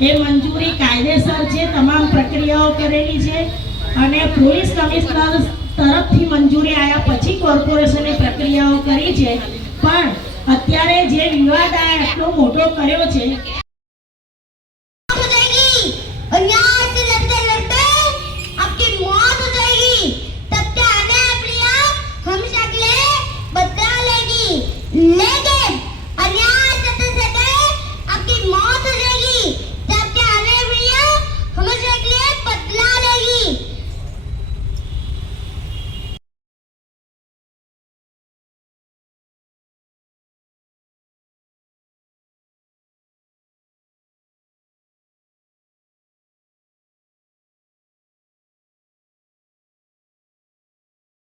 એ મંજૂરી કાયદેસર છે, તમામ પ્રક્રિયાઓ કરેલી છે અને પોલીસ કમિશનર તરફથી મંજૂરી આવ્યા પછી કોર્પોરેશને પ્રક્રિયાઓ કરી છે। પણ અત્યારે જે વિવાદ આ આટલો મોટો કર્યો છે